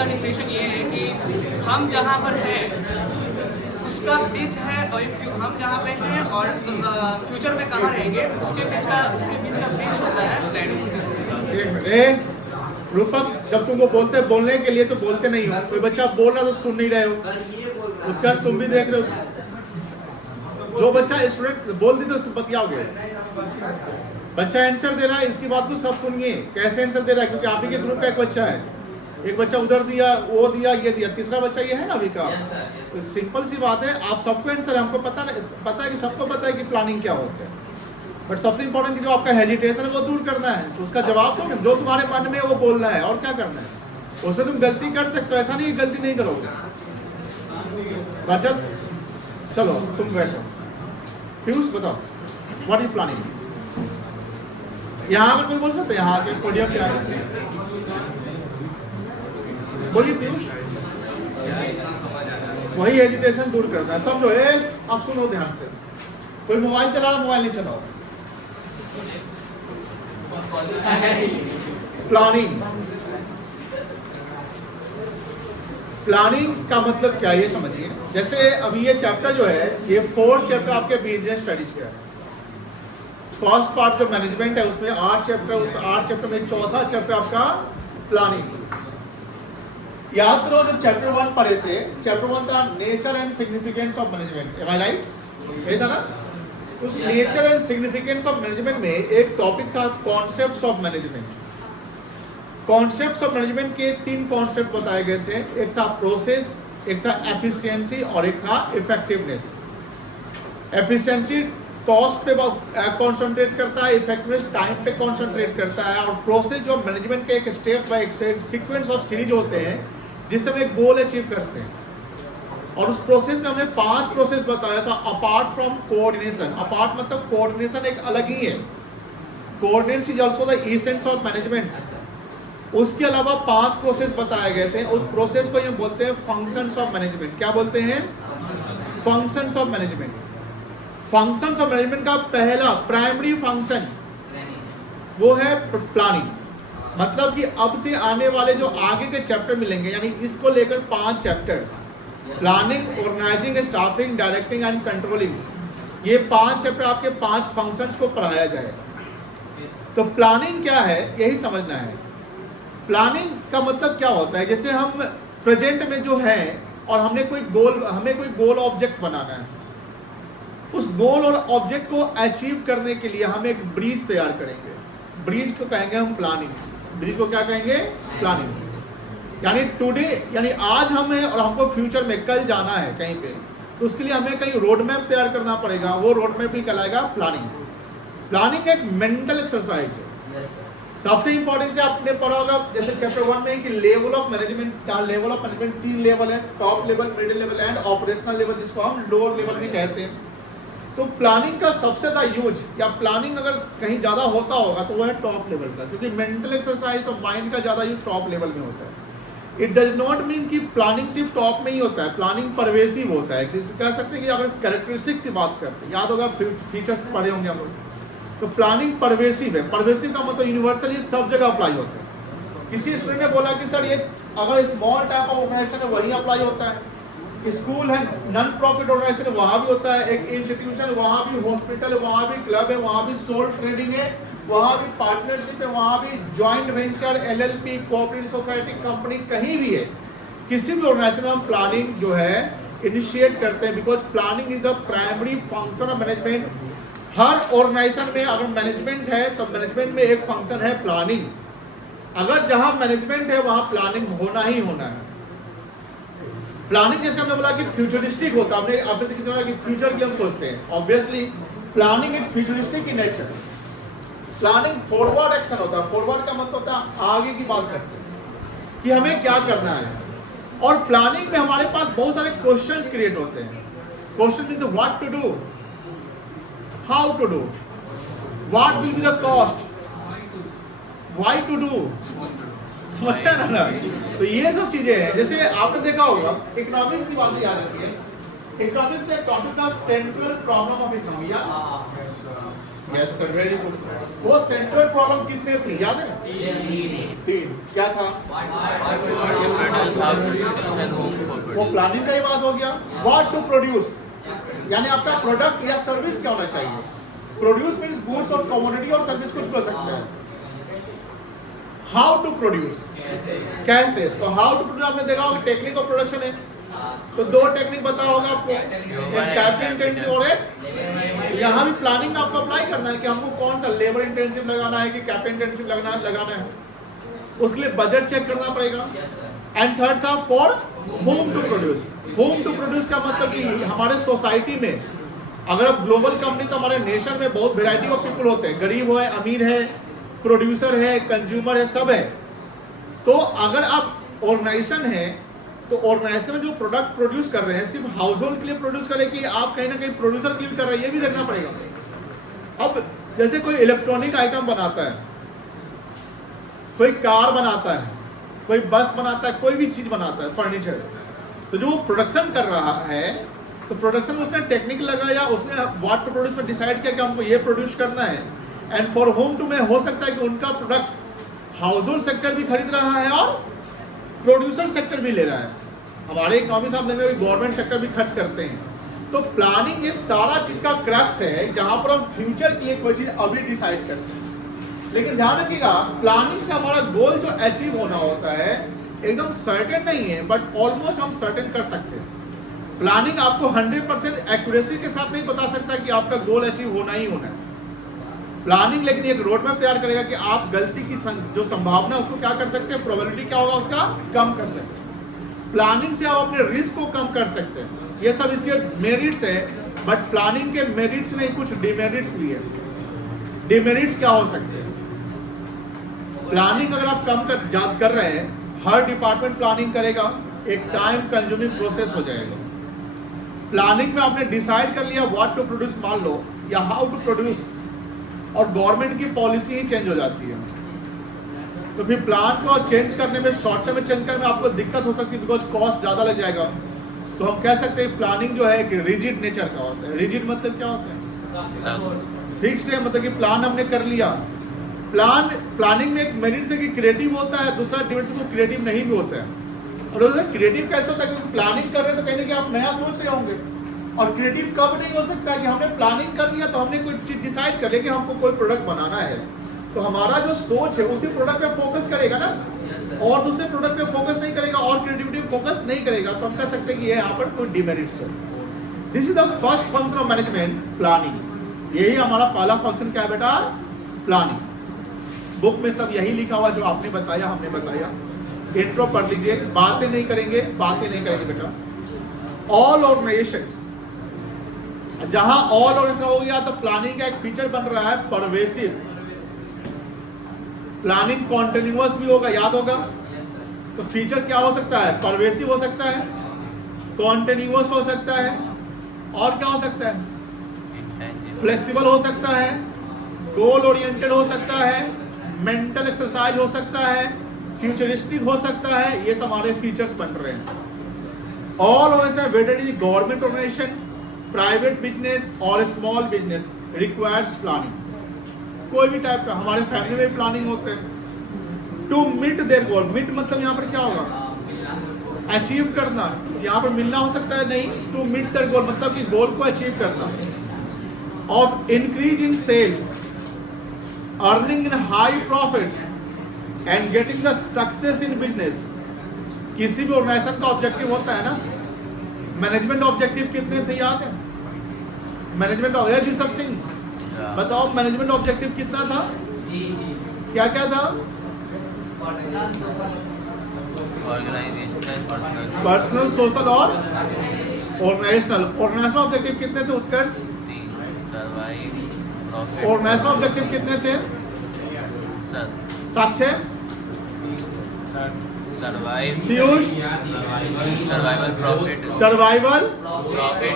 का डेफिनेशन ये है कि हम जहाँ पर हैं उसका ब्रिज है, और हम जहाँ पे हैं और फ्यूचर में कहाँ रहेंगे उसके बीच का ब्रिज होता है लैंड। एक मिनट रूपक, जब तुमको बोलते बोलने के लिए तो बोलते नहीं हो, कोई बच्चा बोल रहा तो सुन नहीं रहे हो, उत्कर्ष तुम भी देख रहे हो, जो बच्चा स्टूडेंट बोल दी तो तुम बतियाओगे। बच्चा आंसर दे रहा है, इसकी बात को सब सुनिए, कैसे आंसर दे रहा है, क्योंकि आप ही के ग्रुप का एक बच्चा है, एक बच्चा उधर दिया, वो दिया, ये दिया, तीसरा बच्चा ये है ना अभी का। तो सिंपल सी बात है, आप सबको आंसर है, हमको पता है कि सबको पता है कि प्लानिंग क्या होता है, बट सबसे इंपॉर्टेंट कि जो आपका हेजिटेशन है वो दूर करना है, तो उसका जवाब दो, जो तुम्हारे मन में है वो बोलना है, और क्या करना है। उसमें तुम गलती कर सकते हो, ऐसा नहीं गलती नहीं करोगे। बचल चलो तुम बैठो, पीयूष बताओ व्हाट इज प्लानिंग। यहाँ पर कोई बोल सकते हैं, यहाँ के पोडियम पे आए, बोलिए पीयूष। वही हेजिटेशन दूर करना है, समझो। आप सुनो ध्यान से, कोई मोबाइल चला रहा, मोबाइल नहीं चलाओ। प्लानिंग, प्लानिंग का मतलब क्या है ये समझिए। जैसे अभी ये चैप्टर जो है, ये 4 चैप्टर आपके बिजनेस स्टडीज के है। फर्स्ट पार्ट जो मैनेजमेंट है उसमें 8 चैप्टर, उस 8 चैप्टर में चौथा चैप्टर आपका प्लानिंग। याद करो जब चैप्टर 1 पढ़े थे, चैप्टर 1 था nature and significance of management, am I right? यही था ना। उस nature and significance of management में एक टॉपिक था concepts of management. Concepts of management के 3 कॉन्सेप्ट बताए गए थे, एक था प्रोसेस, एक था एफिशिएंसी और एक था इफेक्टिवनेस। एफिशिएंसी कॉस्ट पे कॉन्सेंट्रेट करता है, इफेक्टिवनेस टाइम पे कॉन्सेंट्रेट करता है, और प्रोसेस जो मैनेजमेंट के एक step by sequence of series होते हैं जिससे हम एक गोल अचीव करते हैं। और उस प्रोसेस में हमने 5 प्रोसेस बताया था अपार्ट फ्रॉम कोऑर्डिनेशन। अपार्ट मतलब कोऑर्डिनेशन एक अलग ही है, coordination is also the essence of management. उसके अलावा 5 प्रोसेस बताए गए थे, उस प्रोसेस को हम बोलते हैं फंक्शंस ऑफ मैनेजमेंट। क्या बोलते हैं? Functions of management. Functions of management का पहला प्राइमरी फंक्शन वो है प्लानिंग। मतलब कि अब से आने वाले जो आगे के चैप्टर मिलेंगे, यानी इसको लेकर 5 chapters, planning, organising, staffing, directing and controlling, ये 5 चैप्टर आपके 5 फंक्शंस को पढ़ाया जाएगा। तो प्लानिंग क्या है यही समझना है। प्लानिंग का मतलब क्या होता है, जैसे हम प्रेजेंट में जो है और हमें कोई गोल ऑब्जेक्ट बनाना है, उस गोल और ऑब्जेक्ट को अचीव करने के लिए हम एक ब्रिज तैयार करेंगे, ब्रिज को कहेंगे हम प्लानिंग। ब्रिज को क्या कहेंगे? प्लानिंग। यानी टुडे, यानी आज हम हैं और हमको फ्यूचर में कल जाना है कहीं पे, तो उसके लिए हमें कहीं रोड मैप तैयार करना पड़ेगा, वो रोड मैप भी कहलाएगा प्लानिंग। प्लानिंग एक मेंटल एक्सरसाइज है। सबसे इंपॉर्टेंट से आपने पढ़ा होगा जैसे चैप्टर 1 में कि लेवल ऑफ मैनेजमेंट का, लेवल ऑफ मैनेजमेंट 3 लेवल है, top level, middle level and operational level, जिसको हम लोअर लेवल भी कहते हैं। तो प्लानिंग का सबसे ज़्यादा यूज, या प्लानिंग अगर कहीं ज़्यादा होता होगा तो वो है टॉप लेवल का, क्योंकि मेंटल एक्सरसाइज तो माइंड का ज़्यादा यूज टॉप लेवल में होता है। इट डज नॉट मीन कि प्लानिंग सिर्फ टॉप में ही होता है, प्लानिंग परवेसिव होता है। जिसे कह सकते हैं कि अगर कैरेक्टरिस्टिक की बात करते हैं, याद होगा फीचर्स पढ़े होंगे हम लोग, तो प्लानिंग परवेसिव है। परवेसिव का मतलब यूनिवर्सल, ये सब जगह अप्लाई होता है। किसी स्टूडेंट ने बोला कि सर ये अगर स्मॉल टाइप ऑफ ऑर्गेनाइजेशन है वहीं अप्लाई होता है, स्कूल है, नॉन प्रॉफिट ऑर्गेनाइजेशन वहाँ भी होता है, एक इंस्टीट्यूशन वहाँ भी, हॉस्पिटल है वहाँ भी, क्लब है वहाँ भी, सोल ट्रेडिंग है वहाँ भी, पार्टनरशिप है वहाँ भी, joint venture, LLP, cooperative society, company, कहीं भी है, किसी भी ऑर्गेनाइजेशन में हम प्लानिंग जो है इनिशिएट करते हैं, because planning is the primary function of management. हर ऑर्गेनाइजेशन में अगर मैनेजमेंट है तो मैनेजमेंट में एक फंक्शन है प्लानिंग। अगर जहाँ मैनेजमेंट है वहाँ प्लानिंग होना ही होना है। प्लानिंग जैसे हमने बोला कि फ्यूचरिस्टिक होता है, हमने आपने से किसी ने बोला कि फ्यूचर की हम सोचते हैं, obviously planning is futuristic in nature. Planning forward action होता है। फॉरवर्ड का मतलब होता है आगे की बात करते हैं कि हमें क्या करना है, और प्लानिंग में हमारे पास बहुत सारे क्वेश्चंस क्रिएट होते हैं। Question mean the what to do, how to do, what will be the cost, why to do, समझ रहे हैं ना? तो ये सब चीजें हैं। जैसे आपने देखा होगा इकोनॉमिक्स की बात याद रखिए, इकोनॉमिक्स में टॉपिक का central problem of economy, yes sir, very good. वो सेंट्रल प्रॉब्लम कितने थी याद है? 3। क्या था? वो प्लानिंग का ही बात हो गया। व्हाट टू प्रोड्यूस, यानी आपका प्रोडक्ट या सर्विस क्या होना चाहिए। प्रोड्यूस मीन्स गुड्स और कमोडिटी और सर्विस कुछ हो सकता है। हाउ टू प्रोड्यूस, कैसे? तो हाउ टू प्रोड्यूस आपने देखा होगा, टेक्निक ऑफ प्रोडक्शन है, तो 2 टेक्निक पता होगा आपको, एक कैपिटल इंटेंसिव और एक, यहाँ भी प्लानिंग आपको अप्लाई करना है कि हमको कौन सा लेबर इंटेंसिव लगाना है कि कैपिटल इंटेंसिव लगाना है, उसके लिए बजट चेक करना पड़ेगा। एंड थर्ड था for whom to produce. Whom to produce का मतलब कि हमारे सोसाइटी में, अगर आप ग्लोबल कंपनी, तो हमारे नेशन में बहुत वेराइटी ऑफ पीपल होते हैं, गरीब है, अमीर है, प्रोड्यूसर है, कंज्यूमर है, सब है। तो अगर आप ऑर्गेनाइजेशन है, तो ऑर्गेनाइजेशन में जो प्रोडक्ट प्रोड्यूस कर रहे हैं सिर्फ हाउस होल्ड के लिए प्रोड्यूस करें कि आप कहीं ना कहीं प्रोड्यूसर के लिए कर रहे हैं, ये भी देखना पड़ेगा। अब जैसे कोई इलेक्ट्रॉनिक आइटम बनाता है, कोई कार बनाता है, कोई बस बनाता है, कोई भी चीज बनाता है, फर्नीचर, तो जो प्रोडक्शन कर रहा है, तो प्रोडक्शन में उसने टेक्निक लगाया, उसने व्हाट टू प्रोड्यूस में डिसाइड किया कि हमको ये प्रोड्यूस करना है। एंड फॉर होम टू में हो सकता है कि उनका प्रोडक्ट हाउस होल्ड सेक्टर भी खरीद रहा है और प्रोड्यूसर सेक्टर भी ले रहा है। हमारे इकोनॉमी साहब देखेंगे गवर्नमेंट सेक्टर भी खर्च करते हैं। तो प्लानिंग ये सारा चीज का क्रक्स है, जहां पर हम फ्यूचर के लिए कोई चीज अभी डिसाइड करते हैं। लेकिन ध्यान रखिएगा, प्लानिंग से हमारा गोल जो अचीव होना होता है एकदम सर्टेन नहीं है, बट ऑलमोस्ट हम सर्टेन कर सकते हैं। प्लानिंग आपको 100% एक्यूरेसी के साथ नहीं बता सकता कि आपका गोल अचीव होना ही होना है। प्लानिंग लेकिन एक रोड मैप तैयार करेगा कि आप गलती की जो संभावना है उसको क्या कर सकते हैं, प्रोबेबिलिटी क्या होगा उसका कम कर सकते हैं। प्लानिंग से आप अपने रिस्क को कम कर सकते हैं। ये सब इसके मेरिट्स है, बट प्लानिंग के मेरिट्स नहीं, कुछ डिमेरिट्स भी है। डिमेरिट्स क्या हो सकते हैं? प्लानिंग अगर आप कम कर रहे हैं, हर डिपार्टमेंट प्लानिंग करेगा, एक टाइम कंज्यूमिंग प्रोसेस हो जाएगा। प्लानिंग में आपने डिसाइड कर लिया व्हाट टू प्रोड्यूस, मान लो, या हाउ टू प्रोड्यूस, और गवर्नमेंट की पॉलिसी ही चेंज हो जाती है, तो फिर प्लान को चेंज करने में, शॉर्ट टर्म में चेंज करने में आपको दिक्कत हो सकती है, बिकॉज कॉस्ट ज़्यादा लग जाएगा। तो हम कह सकते हैं प्लानिंग जो है कि रिजिड नेचर का होता है। रिजिड मतलब क्या होता है? फिक्स्ड है, मतलब कि प्लान हमने कर लिया। प्लानिंग में एक मेरिट है कि क्रिएटिव होता है, दूसरा डिमेरिट को क्रिएटिव नहीं भी होता है। और क्रिएटिव कैसे होता है? क्योंकि प्लानिंग कर रहे हैं तो कहीं ना कहीं आप नया सोच रहे होंगे, और क्रिएटिव कब नहीं हो सकता है कि हमने प्लानिंग कर लिया, तो हमने कोई चीज डिसाइड कर लिया कि हमको कोई प्रोडक्ट बनाना है, तो हमारा जो सोच है उसी प्रोडक्ट पे फोकस करेगा ना, और दूसरे प्रोडक्ट पे फोकस नहीं करेगा और क्रिएटिविटी फोकस नहीं करेगा, तो हम कह सकते हैं कि ये यहाँ पर कोई डिमेरिट्स है। This is the first function of management, planning. यही हमारा पहला फंक्शन क्या है बेटा? प्लानिंग। बुक में सब यही लिखा हुआ जो आपने बताया, हमने बताया। इंट्रो पढ़ लीजिए, बातें नहीं करेंगे बेटा। ऑल ऑर्गेनाइजेशंस, जहां ऑल ऑर्गेनाइजेशन हो गया तो प्लानिंग का एक फीचर बन रहा है परवेसिव। प्लानिंग कॉन्टिन्यूअस भी होगा, याद होगा। तो फीचर क्या हो सकता है? परवेसिव हो सकता है, कॉन्टिन्यूअस हो सकता है, और क्या हो सकता है? फ्लेक्सिबल हो सकता है, गोल ओरिएंटेड हो सकता है, मेंटल एक्सरसाइज हो सकता है, फ्यूचरिस्टिक हो सकता है। ये सब हमारे फीचर्स बन रहे हैं। All organisation, whether it is government organisation, private business और स्मॉल बिजनेस, रिक्वायर्स प्लानिंग। कोई भी टाइप का, हमारे फैमिली में प्लानिंग होते हैं। To meet their goal, meet मतलब यहाँ पर क्या होगा? अचीव करना। यहाँ पर मिलना हो सकता है, नहीं, टू मीट देयर गोल मतलब कि गोल को अचीव करना। Of increase in sales, earning in high profits and getting the success in business. किसी भी ऑर्गेनाइजेशन का ऑब्जेक्टिव होता है ना। मैनेजमेंट ऑब्जेक्टिव कितने थे याद है? मैनेजमेंट ऋषभ सिंह बताओ, मैनेजमेंट ऑब्जेक्टिव कितना था? क्या क्या था? पर्सनल, सोशल और ऑर्गेनाइजेशनल। ऑर्गेनाइजेशनल ऑब्जेक्टिव कितने थे उत्कर्ष? ऑर्गेनाइजेशनल ऑब्जेक्टिव कितने थे? साक्षी, पीयूष, सर्वाइवल,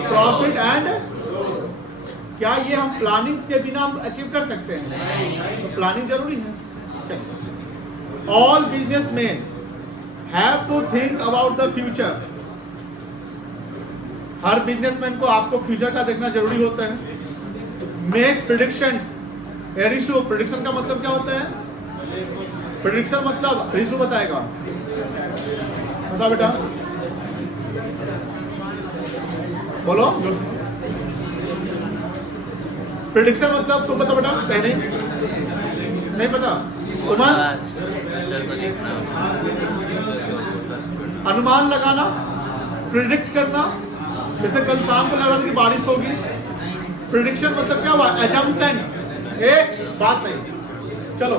प्रॉफिट एंड, क्या ये हम प्लानिंग के बिना अचीव कर सकते हैं? तो प्लानिंग जरूरी है। All businessman have to think about the future. हर बिजनेसमैन को आपको फ्यूचर का देखना जरूरी होता है। मेक प्रेडिक्शंस, रिशु, प्रेडिक्शन का मतलब क्या होता है? प्रेडिक्शन मतलब रिशु बताएगा, बता बेटा, बोलो। प्रेडिक्शन मतलब तुम बता बेटा, पहले नहीं पता? अनुमान लगाना, प्रिडिक्ट करना। जैसे कल शाम को लग रहा था कि बारिश होगी, प्रिडिक्शन मतलब क्या हुआ? एजम्पशंस, एक बात नहीं। चलो,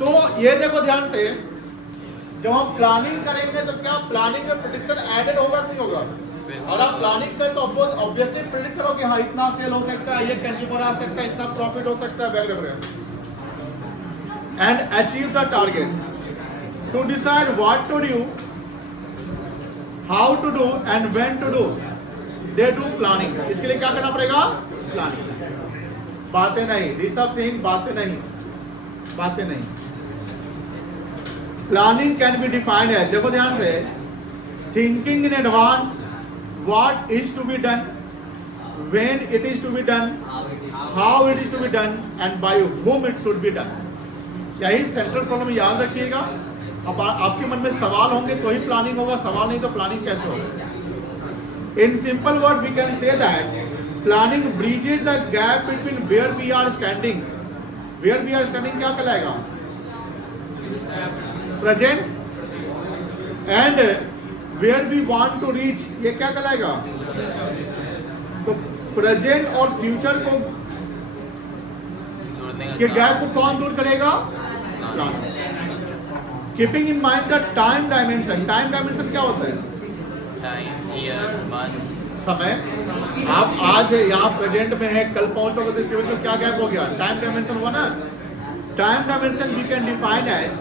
तो ये देखो ध्यान से, जब हम प्लानिंग करेंगे तो क्या प्लानिंग में प्रिडिक्शन एडेड होगा कि नहीं होगा? और आप प्लानिंग करें तो ऑब्वियसली प्रिडिक्ट करो कि हाँ इतना सेल हो सकता है, ये कंज्यूमर आ सकता है, इतना प्रॉफिट हो सकता है, वगैरह, and achieve the target. To decide what to do, how to do and when to do, they do planning. इसके लिए क्या करना पड़ेगा? प्लानिंग। बातें नहीं, ऋषभ सिंह, बातें नहीं, बातें नहीं। प्लानिंग कैन बी डिफाइंड है, देखो ध्यान से, thinking in advance what is to be done, when it is to be done, how it is to be done, and by whom it should be done। यही central problem याद रखिएगा। अब आपके मन में सवाल होंगे तो ही प्लानिंग होगा, सवाल नहीं तो प्लानिंग कैसे होगा? In simple word we can say that planning bridges the gap between where we are standing. Where we are standing क्या कहलाएगा? Present, and where we want to reach, ये क्या कहलाएगा? तो प्रेजेंट और फ्यूचर को के गैप को कौन दूर करेगा? Keeping in mind the time dimension. Time dimension क्या होता है? टाइम, ईयर, मंथ, समय। आप आज यहाँ प्रेजेंट में है, कल पहुंचोगे तो इसके मतलब क्या गैप हो गया? टाइम डायमेंशन हुआ ना। Time dimension we can define as,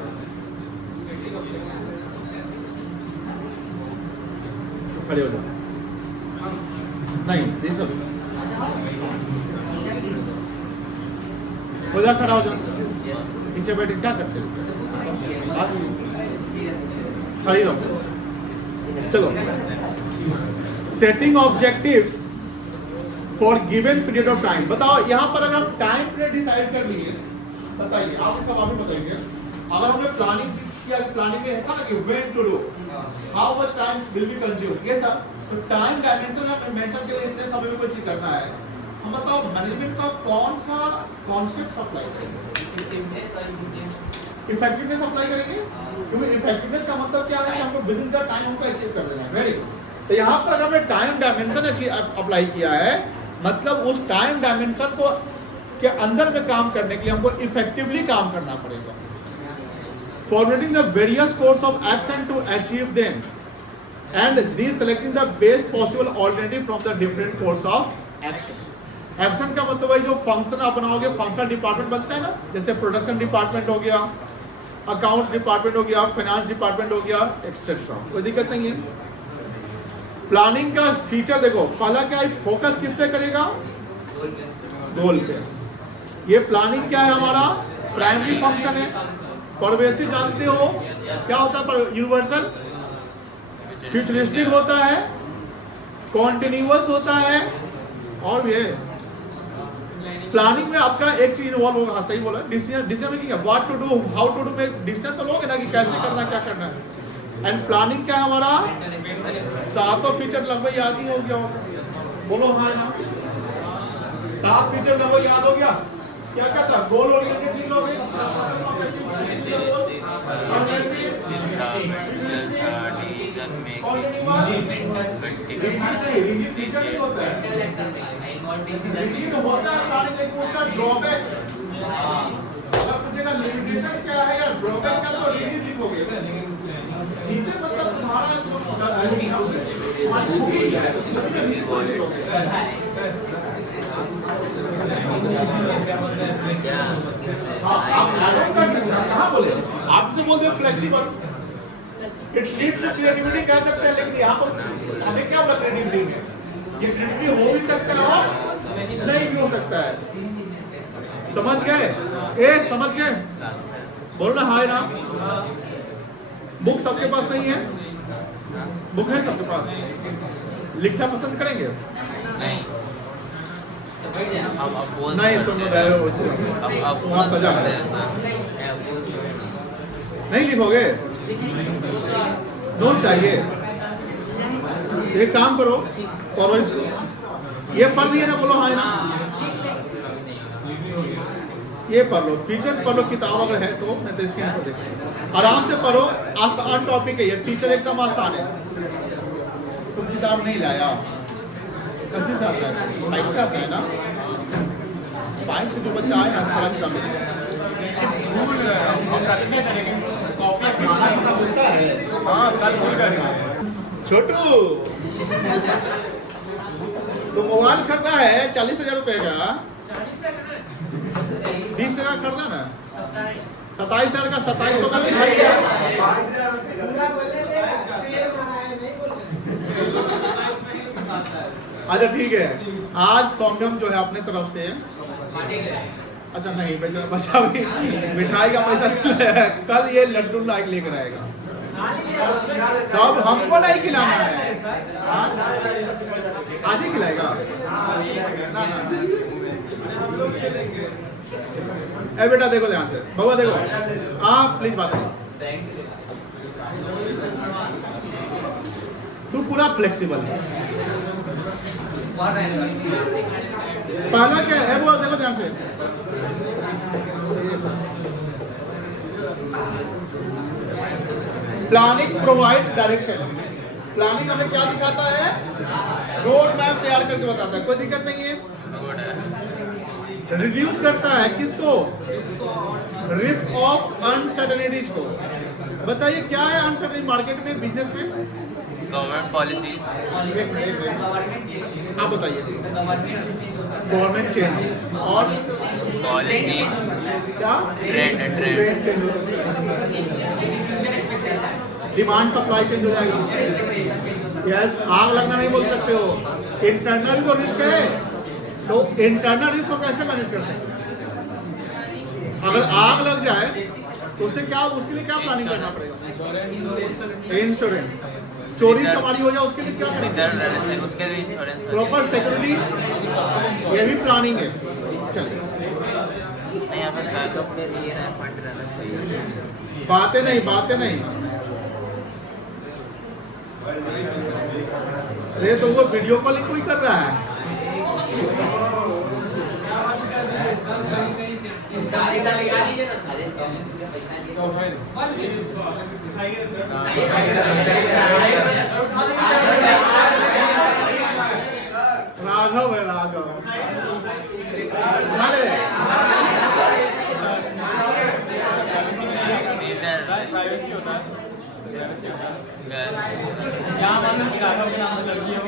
खड़े हो जाओ, नहीं ऋषभ हो जा, खड़ा हो जाओ, पीछे बैठ क्या करते हो? खड़ी रहो। चलो, setting objectives for given period of time. बताओ यहाँ पर अगर हम टाइम पीरियड डिसाइड कर लिए, बताइए, आप सब अभी बताएंगे। अगर हमने प्लानिंग किया, प्लानिंग में था ना कि when to do, how much time will be consumed, ये था। तो टाइम डायमेंशन में मेंशन के लिए इतने समय में कोई चीज करना है, हम बताओ मैनेजमेंट का कौन सा कॉन्सेप्ट सप्लाई करेंगे? इफेक्टिवनेस अप्लाई करेंगे, क्योंकि इफेक्टिवनेस का मतलब क्या है कि हमको विद इन द टाइम हमको अचीव कर देना है। Very good. तो यहाँ पर हमने टाइम डायमेंशन अप्लाई किया है, मतलब उस टाइम डायमेंशन को के अंदर में काम करने के लिए हमको इफेक्टिवली काम करना पड़ेगा। Formulating the various course of action to achieve them, and this selecting the best possible alternative from the different course of action. Action का मतलब है जो फंक्शन आप बनाओगे, फंक्शनल डिपार्टमेंट बनता है ना, जैसे प्रोडक्शन डिपार्टमेंट हो गया, अकाउंट्स डिपार्टमेंट हो गया, फाइनेंस डिपार्टमेंट हो गया, एक्सेट्रा, कोई दिक्कत नहीं है। प्लानिंग का फीचर देखो, पहला क्या है, फोकस किस पे करेगा? गोल पे। ये प्लानिंग क्या है हमारा? प्राइमरी फंक्शन है। परवेसिव जानते हो क्या होता है? यूनिवर्सल, फ्यूचरिस्टिक होता है, कॉन्टिन्यूअस होता है, और ये प्लानिंग में आपका एक चीज इन्वॉल्व होगा। हाँ सही बोला, डिसीजन मेकिंग है, what to do, how to do में डिसीजन तो लोगे ना कि कैसे करना, क्या करना है। एंड प्लानिंग क्या है हमारा? सातों फीचर लगभग याद ही हो गया होगा, बोलो हाँ ना। 7 फीचर लगभग याद हो गया। क्या क्या था? गोल ओरिएंटेड थिंक हो गई, ड्रॉबैक। अगर पूछेगा लिमिटेशन क्या है या ड्रॉबैक क्या, तो रिजिड थिंक हो गया। फीचर मतलब तुम्हारा आपसे बोलते हैं flexible, it leads to creativity कह सकते हैं, लेकिन यहाँ पर हमें क्या बोला क्रिएटिविटी में? ये क्रिएटिविटी हो भी सकता है और नहीं भी हो सकता है। समझ गए? समझ गए? बोलो ना हाय ना। बुक सबके पास नहीं है? बुक है सबके पास? लिखना पसंद करेंगे? नहीं। अब अपोज नहीं तुम रहे हो वैसे अब वहाँ सजा है नहीं लिखोगे नोट चाहिए एक काम करो पढ़ो इसको ये पढ़ दिए ना बोलो हाँ ना ये पढ़ लो फीचर्स पढ़ लो किताब अगर है तो मैं तो स्क्रीन पर देखो आराम से पढ़ो आसान टॉपिक है ये टीचर एकदम आसान है तुम किताब नहीं लाया गलती से आता है बाइक से आता है ना बाइक से जो बच्चा आए ना सारा किताब छोटू तो मोबाइल खरीदा है 40,000 रुपए का 20,000 खरीदा ना 27,000 का 2700 का अच्छा ठीक है आज सौम्यम जो है अपने तरफ से अच्छा नहीं बचा भी मिठाई का पैसा कल ये लड्डू लाइक लेकर आएगा सब हमको नहीं खिलाना है आज ही खिलाएगा ए बेटा देखो ध्यान से बउआ देखो आप प्लीज बात करो तू पूरा फ्लेक्सिबल है पहला क्या है वो देखो ध्यान से प्लानिंग प्रोवाइड्स डायरेक्शन प्लानिंग हमें क्या दिखाता है रोड मैप तैयार करके बताता है कोई दिक्कत नहीं है रिड्यूस करता है किसको रिस्क ऑफ अनसर्टेनिटीज को बताइए क्या है अनसर्टेनिटी मार्केट में बिजनेस में गवर्नमेंट पॉलिसी आप बताइए गवर्नमेंट चेंज और पॉलिसी क्या ट्रेंड डिमांड सप्लाई चेंज हो जाएगा यस आग लगना नहीं बोल सकते हो इंटरनल को रिस्क है तो इंटरनल रिस्क को कैसे मैनेज कर सकते हैं अगर आग लग जाए तो उससे क्या उसके लिए क्या प्लानिंग करना पड़ेगा इंश्योरेंस चोरी चमारी हो जाए उसके लिए क्या करेंगे उसके लिए इंश्योरेंस प्रॉपर सिक्योरिटी ये भी प्लानिंग है चलिए यहाँ पर बैकअप के लिए फंड रहना चाहिए बातें नहीं अरे तो वो वीडियो कॉलिंग कोई कर रहा है राघव है राघव प्राइवेसी होता है यहाँ मालूम कि राघव के नाम से लड़की हो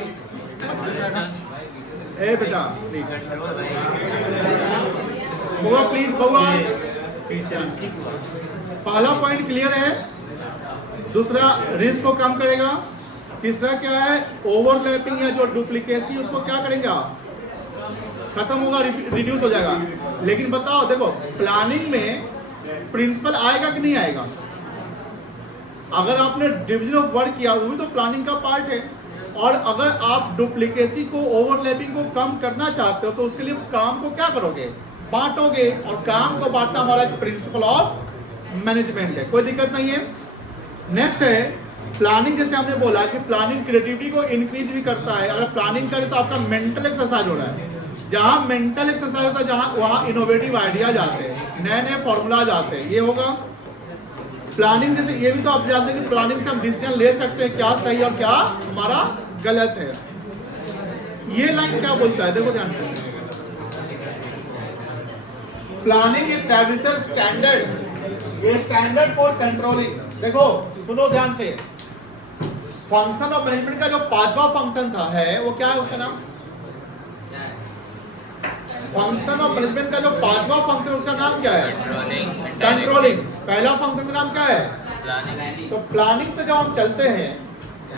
ए बेटा प्लीज बउआ प्लीज बउआ पहला पॉइंट क्लियर है दूसरा रिस्क को कम करेगा तीसरा क्या है ओवरलैपिंग या जो डुप्लीकेसी उसको क्या करेंगे आप खत्म होगा रिड्यूस हो जाएगा लेकिन बताओ देखो प्लानिंग में प्रिंसिपल आएगा कि नहीं आएगा अगर आपने डिवीजन ऑफ वर्क किया वो भी तो प्लानिंग का पार्ट है और अगर आप डुप्लीकेसी को ओवरलैपिंग को कम करना चाहते हो तो उसके लिए काम को क्या करोगे बांटोगे और काम को बांटना हमारा प्रिंसिपल ऑफ मैनेजमेंट है कोई दिक्कत नहीं है नेक्स्ट है प्लानिंग जैसे हमने बोला कि प्लानिंग क्रिएटिविटी को इंक्रीज भी करता है अगर प्लानिंग करें तो आपका मेंटल एक्सरसाइज हो रहा है जहां मेंटल एक्सरसाइज होता है जहां वहां इनोवेटिव आइडियाज आते हैं नए नए फॉर्मूलाज आते हैं ये होगा प्लानिंग जैसे ये भी तो आप जानते हैं कि प्लानिंग से हम डिसीजन ले सकते हैं क्या सही और क्या हमारा गलत है ये लाइन क्या बोलता है देखो ध्यान से प्लानिंग एस्टैब्लिशेस स्टैंडर्ड ये स्टैंडर्ड फॉर कंट्रोलिंग देखो सुनो ध्यान से फंक्शन ऑफ मैनेजमेंट का जो पांचवा फंक्शन था है वो क्या है उसका नाम फंक्शन ऑफ मैनेजमेंट का जो पांचवा फंक्शन उसका नाम क्या है कंट्रोलिंग पहला फंक्शन का नाम क्या है प्लानिंग तो प्लानिंग से जब हम चलते हैं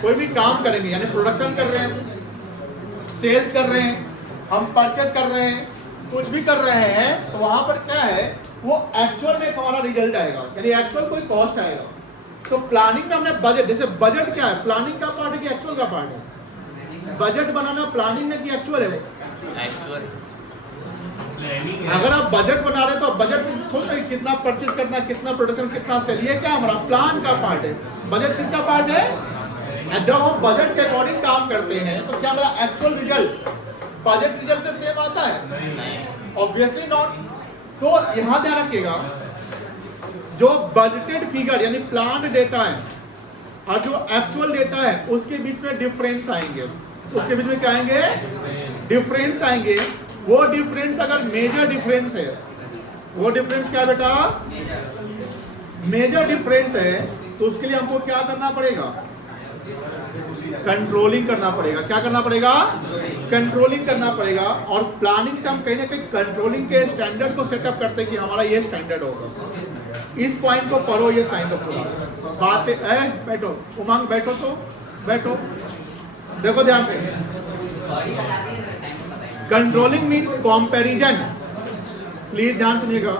कोई भी काम करेंगे यानी प्रोडक्शन कर रहे हैं सेल्स कर रहे हैं हम परचेज कर रहे हैं कुछ भी कर रहे हैं तो वहां पर क्या है वो एक्चुअल में हमारा रिजल्ट आएगा यानी एक्चुअल कोई कॉस्ट आएगा तो प्लानिंग में हमने बजट जैसे बजट क्या है प्लानिंग का पार्ट है कि एक्चुअल का पार्ट है बजट बनाना प्लानिंग में कि एक्चुअल है एक्चुअल अगर आप बजट बना रहे हैं तो बजट में सोच रहे हैं कितना परचेज करना, कितना प्रोडक्शन, कितना सेल, ये क्या हमारा प्लान का पार्ट है। बजट किसका पार्ट है? जब हम बजट के अकॉर्डिंग काम करते हैं तो क्या हमारा एक्चुअल रिजल्ट बजट रिजल्ट से सेम आता है? Obviously not. तो यहां ध्यान रखिएगा, जो बजटेड फिगर यानी प्लान डेटा है और जो एक्चुअल डेटा है उसके बीच में डिफरेंस आएंगे। उसके बीच में क्या आएंगे? डिफरेंस आएंगे। वो डिफरेंस अगर मेजर डिफरेंस है, वो डिफरेंस क्या है बेटा? मेजर डिफरेंस है, तो उसके लिए हमको क्या करना पड़ेगा? कंट्रोलिंग करना पड़ेगा। क्या करना पड़ेगा? कंट्रोलिंग करना पड़ेगा। और प्लानिंग से हम कहीं ना कहीं कंट्रोलिंग के स्टैंडर्ड को सेटअप करते हैं कि हमारा ये स्टैंडर्ड होगा। इस पॉइंट को पढ़ो, ये पॉइंट को पढ़ो। बातें बैठो उमंग, बैठो तो बैठो, देखो ध्यान से। Controlling means comparison. प्लीज ध्यान सुनिएगा।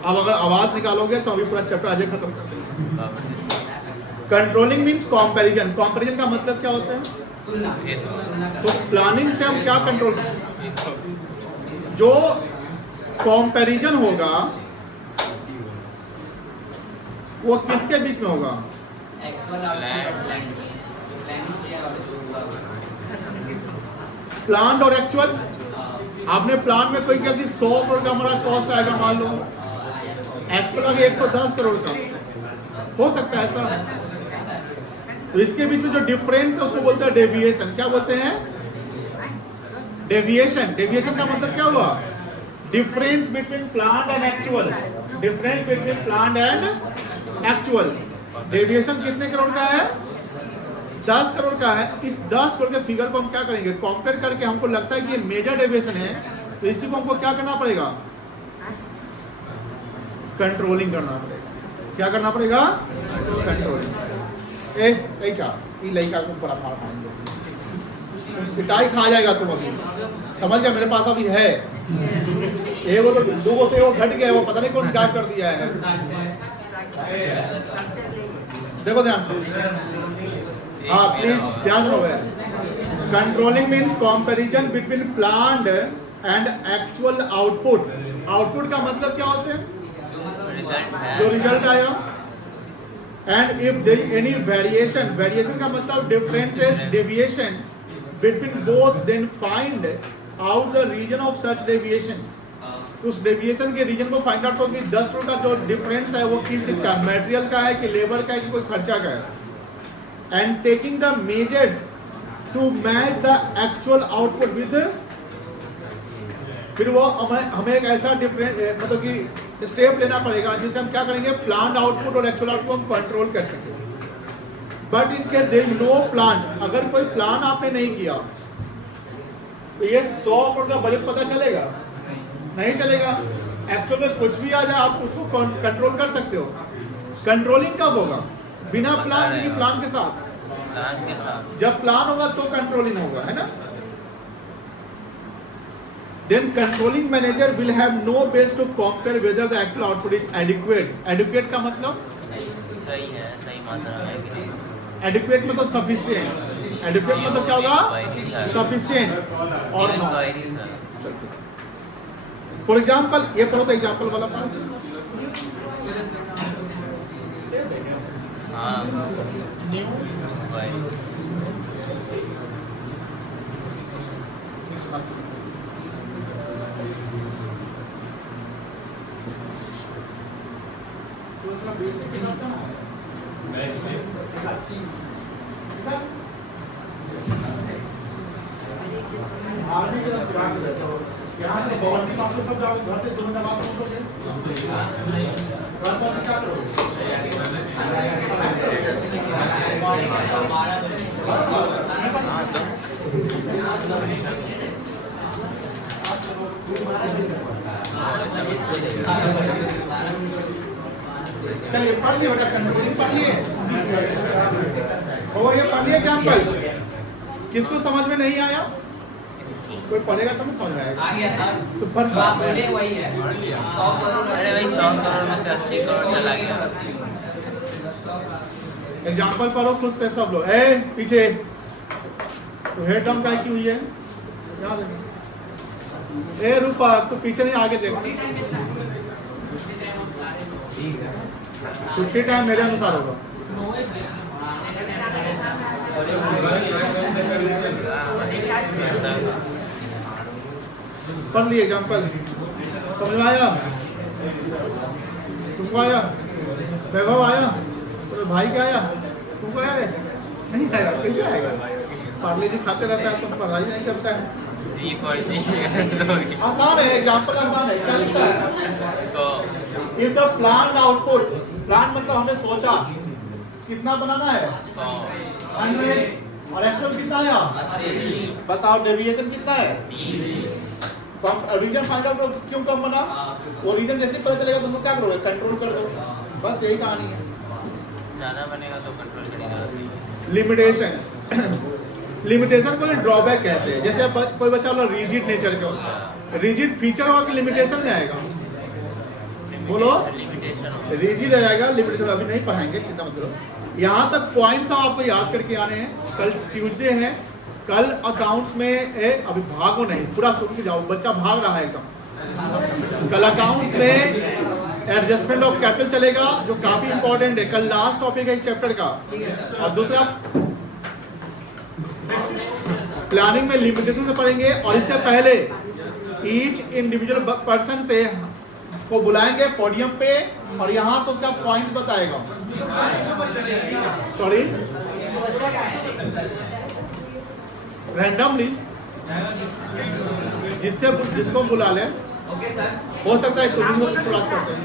अब अगर आवाज निकालोगे तो अभी पूरा चैप्टर आज खत्म कर देंगे। Controlling means comparison. कंपैरिजन का मतलब क्या होता है? तो प्लानिंग से हम क्या कंट्रोल करेंगे? जो कंपैरिजन होगा वो किसके बीच में होगा? प्लान और एक्चुअल। आपने प्लान में कोई क्या कि 100 करोड़ का हमारा कॉस्ट आएगा, मान लो एक्चुअल आगे 110 करोड़ का हो सकता है ऐसा। तो इसके बीच में जो डिफरेंस है उसको बोलते हैं डेविएशन। क्या बोलते हैं? डेविएशन। डेविएशन का मतलब क्या हुआ? Difference between plan and actual. Difference between plan and actual. Deviation कितने करोड़ का है? 10 करोड़ का है। इस 10 करोड़ के फिगर को हम क्या करेंगे? कंपेयर करके हमको लगता है कि ये मेजर डेविएशन है, तो इसी को हमको क्या करना पड़ेगा? कंट्रोलिंग करना पड़ेगा। क्या करना पड़ेगा? कंट्रोलिंग। ए क्या ये लड़का को ऊपर मार खाएंगे, पिटाई खा जाएगा तुम अभी, समझ गया? मेरे पास अभी है वो तो 2 से वो घट गया, वो पता नहीं कौन गायब कर दिया है। देखो ध्यान से, हाँ प्लीज ध्यान रखो। Controlling means comparison between planned and actual output. Output का मतलब क्या होते हैं? जो रिजल्ट आया। And if there is any variation, variation का मतलब differences, deviation between both, then find out the reason of such deviation. उस डेविएशन के रीजन को फाइंड आउट करो कि 10 करोड़ का जो डिफरेंस है वो किस चीज का, मटेरियल का है कि लेबर का है कि कोई खर्चा का है। And taking the measures to match the actual output with, फिर वो हमें एक ऐसा डिफरेंट मतलब कि स्टेप लेना पड़ेगा जिससे हम क्या करेंगे? प्लान आउटपुट और एक्चुअल आउटपुट हम कंट्रोल कर सकें। But in case there is no plan, अगर कोई प्लान आपने नहीं किया तो ये 100 करोड़ का बजट पता चलेगा? नहीं चलेगा। एक्चुअल में कुछ भी आ जाए आप उसको कंट्रोल कर सकते हो। कंट्रोलिंग कब होगा? बिना प्लान के, प्लान के साथ? प्लान के साथ। जब प्लान होगा तो कंट्रोलिंग होगा, है ना? Then controlling manager will have no base to compare whether the actual output is adequate. Adequate का मतलब? सही है, सही मात्रा में है कि नहीं? Adequate मतलब sufficient. Adequate मतलब क्या होगा? Sufficient और not. For example, ये पढ़ो तो एग्जाम्पल वाला पढ़ो। हाँ। यहाँ से गवर्नमेंट मास्टर सब जाओ, घर से 2 घंटा बाद पहुंचोगे। क्या करोगे? चलिए पढ़ लिए बेटा, कंट्रोलिंग पढ़ लिए। और ये पढ़ लिए एग्जाम्पल। किसको समझ में नहीं आया? कोई पढ़ेगा तो समझ में आएगा। आ गया सर। तो पढ़ बोले वही है। अरे भाई 100 करोड़ में से 80 करोड़ चला गया। एग्जाम्पल पढ़ो खुद से सब लोग। ए पीछे तो हेड टर्म काय की हुई है, याद है। ए रूपा तू पीछे नहीं आगे देख, छुट्टी टाइम मेरे अनुसार होगा। पढ़ लिए एग्जाम्पल, समझ में आया? तुमको आया? वैभव आया? तो भाई क्या आया? तुमको आया? नहीं आएगा, कैसे आएगा? पार्ले जी खाते रहता है तो पढ़ाई नहीं करता है। G for G. आसान है, एग्जाम्पल आसान है। क्या लिखता है? So, if the plan output, plan मतलब हमने सोचा कितना बनाना है 100 और एक्चुअल कितना आया, बताओ डेविएशन कितना है, कम रीजन फाइंड आउट क्यों कम बना, वो रीजन जैसे पता चलेगा तो उसको क्या करोगे, कंट्रोल कर दो, बस यही कहानी है। ज़्यादा बनेगा तो कंट्रोल करेगा। लिमिटेशंस, लिमिटेशन को ड्रॉबैक कहते हैं। जैसे अब कोई बच्चा बोला रिजिड नेचर का होता है, रिजिड फीचर होगा कि लिमिटेशन में आएगा, बोलो लिमिटेशन रिजिड आ जाएगा, लिमिटेशन अभी नहीं पढ़ाएंगे, चिंता मत करो। यहाँ तक पॉइंट्स आपको याद करके आने हैं। कल ट्यूसडे है, कल अकाउंट्स में है, अभी भागो नहीं, पूरा सुन के जाओ, बच्चा भाग रहा है एकदम। कल अकाउंट्स में एडजस्टमेंट ऑफ कैपिटल चलेगा जो काफी इंपॉर्टेंट है, कल लास्ट टॉपिक है इस चैप्टर का। और दूसरा प्लानिंग में लिमिटेशन से पढ़ेंगे, और इससे पहले ईच इंडिविजुअल पर्सन से को बुलाएंगे पोडियम पे और यहाँ से उसका पॉइंट बताएगा। सॉरी, रैंडमली जिसको बुला ले, हो सकता है तुम शुरुआत करते हैं।